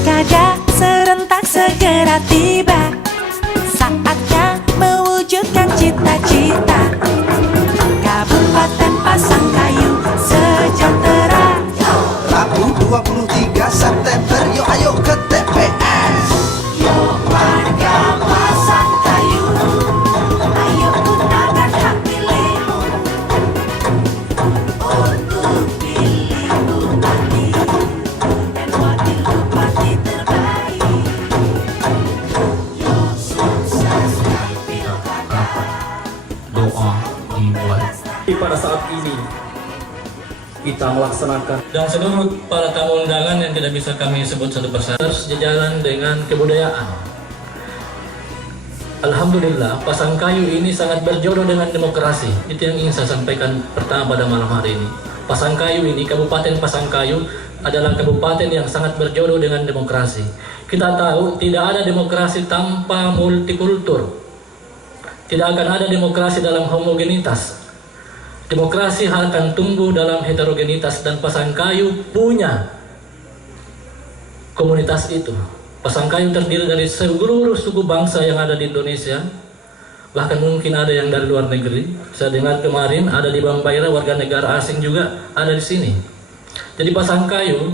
Pilkada serentak segera tiba, saatnya mewujudkan cita-cita. Kabupaten Pasangkayu sejahtera. Rabu 23 September, yuk ayo ke TPS. Yuk warga Pasangkayu, ayo gunakan hak pilihmu untuk pilih bupati dan wakil bupati terbaik. Yuk sukseskan pilkada. Doa dibuat. Pada saat ini kita melaksanakan dan seluruh para tamu undangan yang tidak bisa kami sebut satu persatu sejalan dengan kebudayaan. Alhamdulillah, Pasangkayu ini sangat berjodoh dengan demokrasi. Itu yang ingin saya sampaikan pertama pada malam hari ini. Pasangkayu ini, Kabupaten Pasangkayu adalah kabupaten yang sangat berjodoh dengan demokrasi. Kita tahu tidak ada demokrasi tanpa multikultur. Tidak akan ada demokrasi dalam homogenitas. Demokrasi akan tumbuh dalam heterogenitas dan Pasangkayu punya komunitas itu. Pasangkayu terdiri dari seluruh suku bangsa yang ada di Indonesia. Bahkan mungkin ada yang dari luar negeri. Saya dengar kemarin ada di Bambaira warga negara asing juga ada di sini. Jadi Pasangkayu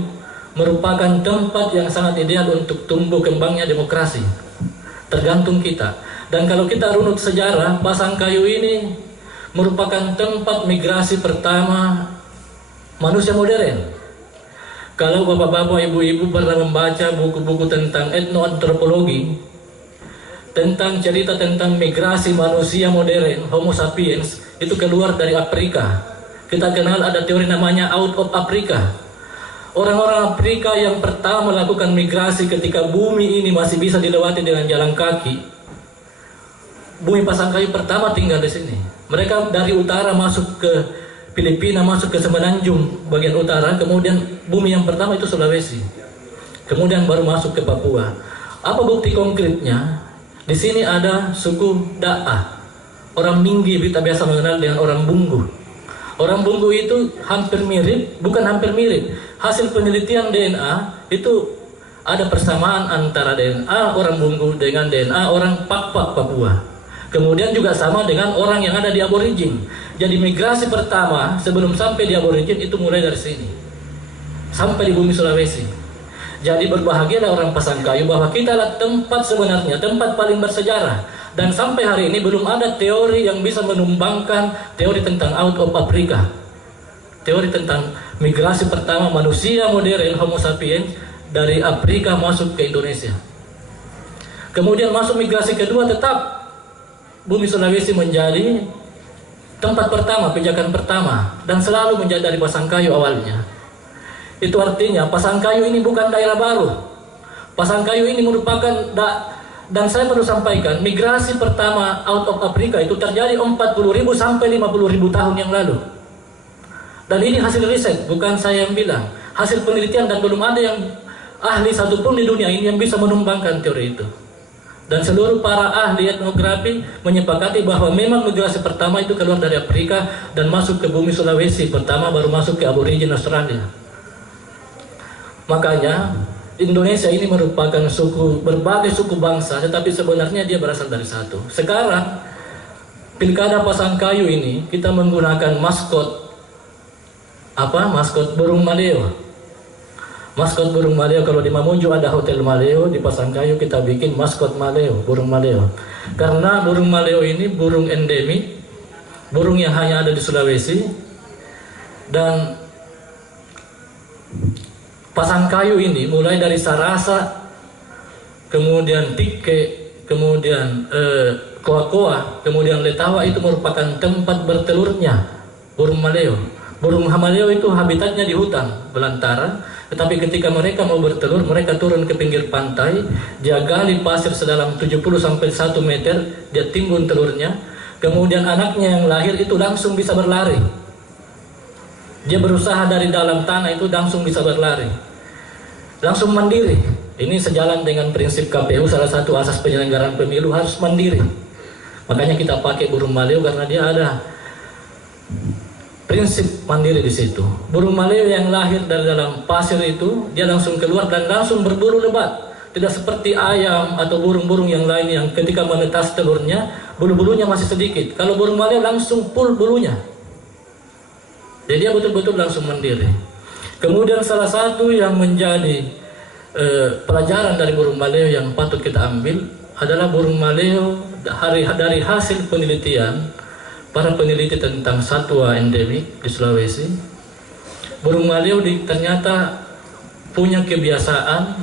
merupakan tempat yang sangat ideal untuk tumbuh kembangnya demokrasi. Tergantung kita. Dan kalau kita runut sejarah, Pasangkayu ini merupakan tempat migrasi pertama manusia modern. Kalau bapak-bapak, ibu-ibu pernah membaca buku-buku tentang etnoantropologi, tentang cerita tentang migrasi manusia modern, Homo sapiens, itu keluar dari Afrika. Kita kenal ada teori namanya out of Africa. Orang-orang Afrika yang pertama melakukan migrasi ketika bumi ini masih bisa dilewati dengan jalan kaki. Bumi Pasangkayu pertama tinggal di sini. Mereka dari utara masuk ke Filipina, masuk ke Semenanjung bagian utara, kemudian bumi yang pertama itu Sulawesi. Kemudian baru masuk ke Papua. Apa bukti konkretnya? Di sini ada suku Da'a. Orang Minggi kita biasa mengenal dengan orang Bunggu. Orang Bunggu itu hampir mirip, bukan hampir mirip. Hasil penelitian DNA itu ada persamaan antara DNA orang Bunggu dengan DNA orang Pakpak Papua. Kemudian juga sama dengan orang yang ada di aborigin. Jadi migrasi pertama sebelum sampai di aborigin itu mulai dari sini sampai di bumi Sulawesi. Jadi berbahagialah orang Pasangkayu bahwa kita adalah tempat sebenarnya, tempat paling bersejarah. Dan sampai hari ini belum ada teori yang bisa menumbangkan teori tentang out of Africa. Teori tentang migrasi pertama manusia modern Homo sapiens dari Afrika masuk ke Indonesia. Kemudian masuk migrasi kedua, tetap bumi Sulawesi menjadi tempat pertama, pijakan pertama, dan selalu menjadi dari Pasangkayu awalnya. Itu artinya Pasangkayu ini bukan daerah baru. Pasangkayu ini merupakan dan saya perlu sampaikan, migrasi pertama out of Africa itu terjadi 40.000 sampai 50.000 tahun yang lalu. Dan ini hasil riset, bukan saya yang bilang. Hasil penelitian, dan belum ada yang ahli satupun di dunia ini yang bisa menumbangkan teori itu. Dan seluruh para ahli etnografi menyepakati bahwa memang migrasi pertama itu keluar dari Afrika dan masuk ke bumi Sulawesi pertama, baru masuk ke aborigin Australia. Makanya Indonesia ini merupakan berbagai suku bangsa, tetapi sebenarnya dia berasal dari satu. Sekarang Pilkada Pasangkayu ini kita menggunakan maskot burung maleo. Maskot burung maleo, kalau di Mamuju ada Hotel Maleo, di Pasangkayu kita bikin maskot maleo, burung maleo. Karena burung maleo ini burung endemik, burung yang hanya ada di Sulawesi. Dan Pasangkayu ini mulai dari Sarasa, kemudian Tike, kemudian Koa-Koa, kemudian Letawa, itu merupakan tempat bertelurnya burung maleo. Burung maleo itu habitatnya di hutan belantara, tetapi ketika mereka mau bertelur, mereka turun ke pinggir pantai, dia gali pasir sedalam 70 sampai 1 meter, dia timbun telurnya, kemudian anaknya yang lahir itu langsung bisa berlari. Dia berusaha dari dalam tanah itu langsung bisa berlari, langsung mandiri. Ini sejalan dengan prinsip KPU, salah satu asas penyelenggaraan pemilu harus mandiri. Makanya kita pakai burung maleo karena dia ada prinsip mandiri di situ. Burung maleo yang lahir dari dalam pasir itu, dia langsung keluar dan langsung berburu lebat. Tidak seperti ayam atau burung-burung yang lain yang ketika menetas telurnya, bulu-bulunya masih sedikit. Kalau burung maleo langsung full bulunya. Jadi dia betul-betul langsung mandiri. Kemudian salah satu yang menjadi pelajaran dari burung maleo yang patut kita ambil adalah burung maleo dari hasil penelitian para peneliti tentang satwa endemik di Sulawesi. Burung maleo ternyata punya kebiasaan,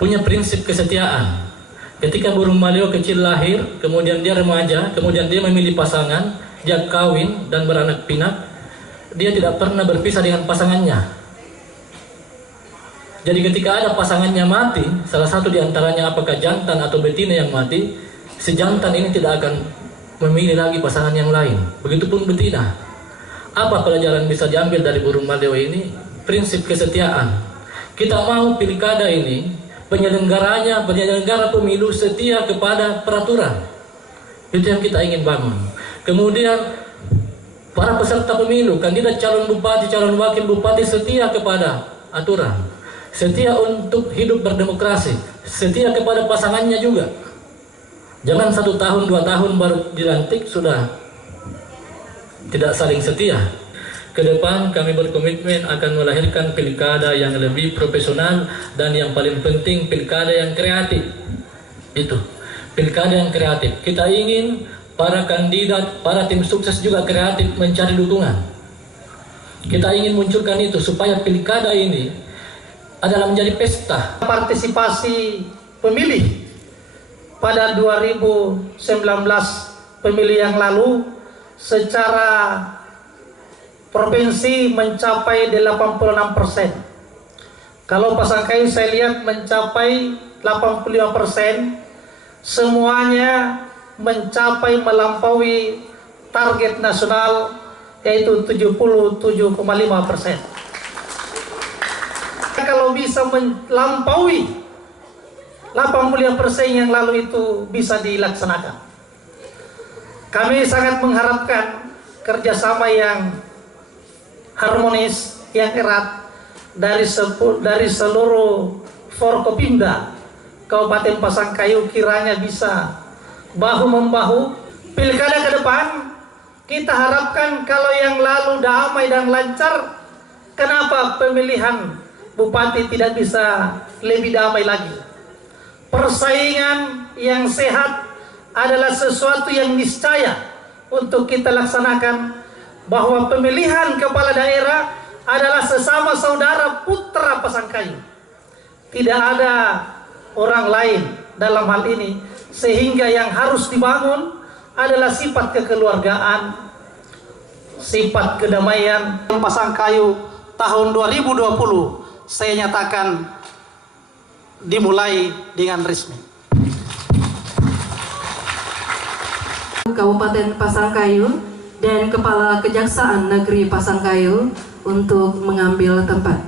punya prinsip kesetiaan. Ketika burung maleo kecil lahir, kemudian dia remaja, kemudian dia memilih pasangan, dia kawin dan beranak pinak, dia tidak pernah berpisah dengan pasangannya. Jadi ketika ada pasangannya mati, salah satu di antaranya apakah jantan atau betina yang mati, si jantan ini tidak akan memilih lagi pasangan yang lain. Begitupun betina. Apa pelajaran bisa diambil dari burung maleo ini? Prinsip kesetiaan. Kita mau pilkada ini, penyelenggara pemilu setia kepada peraturan. Itu yang kita ingin bangun. Kemudian para peserta pemilu, kandidat calon bupati, calon wakil bupati setia kepada aturan, setia untuk hidup berdemokrasi, setia kepada pasangannya juga. Jangan 1 tahun 2 tahun baru dilantik sudah tidak saling setia. Ke depan kami berkomitmen akan melahirkan pilkada yang lebih profesional dan yang paling penting pilkada yang kreatif. Itu, pilkada yang kreatif. Kita ingin para kandidat, para tim sukses juga kreatif mencari dukungan. Kita ingin munculkan itu supaya pilkada ini adalah menjadi pesta. Partisipasi pemilih pada 2019 pemilih yang lalu secara provinsi mencapai 86%. Kalau Pasangkayu saya lihat mencapai 85%, semuanya mencapai melampaui target nasional yaitu 77,5%. Kalau bisa melampaui 85% yang lalu itu bisa dilaksanakan. Kami sangat mengharapkan kerjasama yang harmonis, yang erat dari seluruh Forkopimda Kabupaten Pasangkayu kiranya bisa bahu-membahu. Pilkada ke depan kita harapkan kalau yang lalu damai dan lancar, kenapa pemilihan bupati tidak bisa lebih damai lagi? Persaingan yang sehat adalah sesuatu yang niscaya untuk kita laksanakan, bahwa pemilihan kepala daerah adalah sesama saudara putra Pasangkayu. Tidak ada orang lain dalam hal ini, sehingga yang harus dibangun adalah sifat kekeluargaan, sifat kedamaian. Pasangkayu tahun 2020 saya nyatakan dimulai dengan resmi. Kabupaten Pasangkayu dan Kepala Kejaksaan Negeri Pasangkayu untuk mengambil tempat.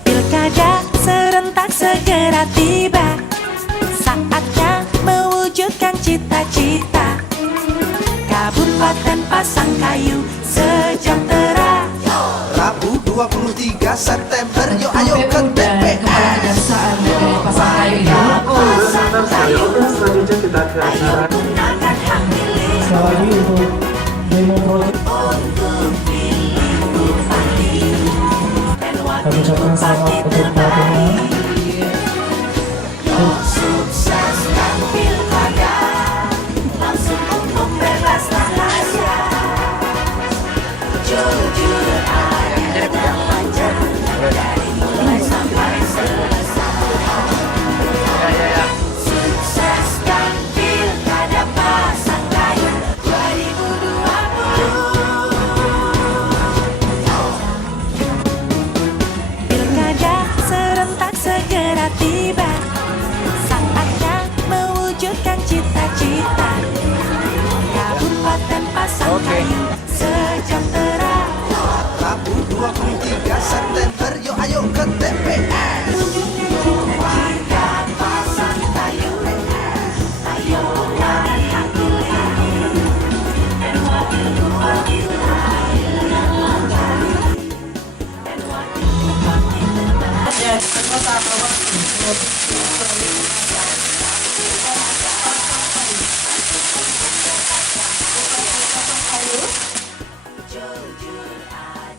Pilkada serentak segera tiba, saatnya mewujudkan cita-cita. Kabupaten Pasangkayu sejahtera. Rabu 23 September, yuk ayo ke KPU dan Kepala TPS. Kejaksaan Negeri Pasangkayu ini Selanjutnya kita ke acara Gunakan hak pilih sekali lagi untuk demo project. untuk pilih bupati dan Kami wakil ucapkan selamat bupati untuk pelatihan. sukseskan pilkada, langsung umum bebas rahasia, jujur adil dan lancar dari mulai sampai selesai. Sukseskan pilkada Pasangkayu 2020. Pilkada serentak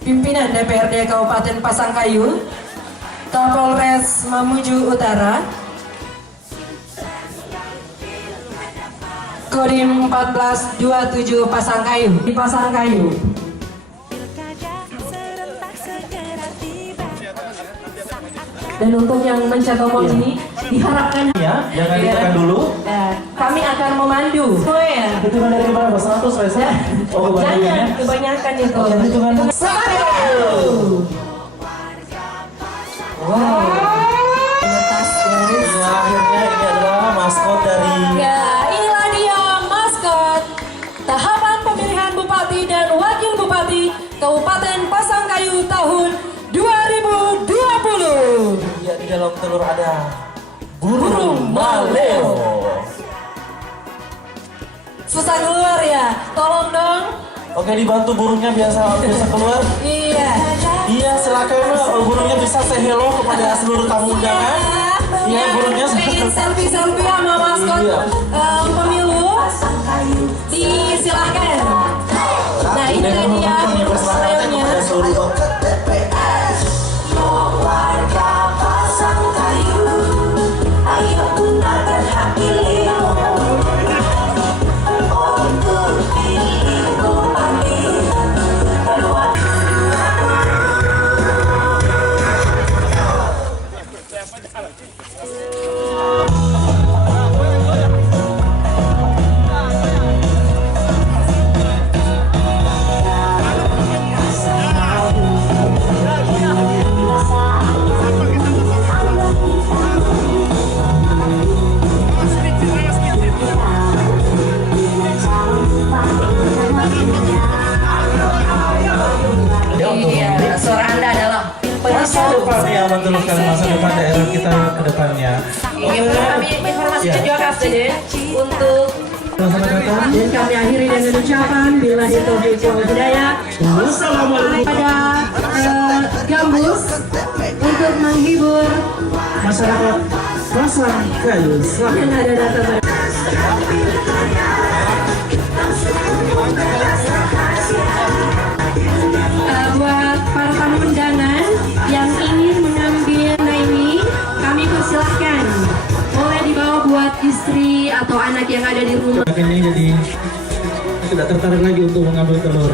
pimpinan DPRD Kabupaten Pasangkayu, Kapolres Mamuju Utara, Kodim 1427 Pasangkayu di Pasangkayu. Dan untuk yang mencet tombol ini diharapkan Ya, jangan ditekan dulu. kami akan memandu. Ya. Hitungan dari berapa? 100 Reza? Oh, kebanyakan ya? Jangan, kebanyakan itu. Oke, hitungan. 1. Wow. Atas, guys. Ya, akhirnya ini adalah maskot dari Ya, inilah dia maskot tahapan pemilihan Bupati dan Wakil Bupati Kabupaten Pasangkayu tahun 2020. ya, di dalam telur ada burung maleo. Susah keluar ya, tolong dong. Oke, dibantu burungnya biasa keluar. Iya. Iya, silakan burungnya bisa say hello kepada seluruh tamu undangan. Iya, burungnya pengen selfie sama maskot Iya. pemilu, disilahkan. Nah, ini dengan dia mempersilahkan modelnya. kepada seluruh ke TPS. warga Pasangkayu, ayo gunakan hak pilihmu untuk pilih bupati. Iya, suara Anda adalah masa depan ya, betul sekali, masa depan daerah kita ke depannya. kami informasi juga Kak Dede untuk dan kami akhiri dengan ucapan billahi taufiq wal hidayah. Wassalamualaikum. Pada Gambus untuk menghibur Masyarakat Pasangkayu. yang ada data buat para tamu undangan yang ingin mengambil ini, kami persilahkan. Boleh dibawa buat istri atau anak yang ada di rumah. Ini jadi tidak tertarik lagi untuk mengambil telur.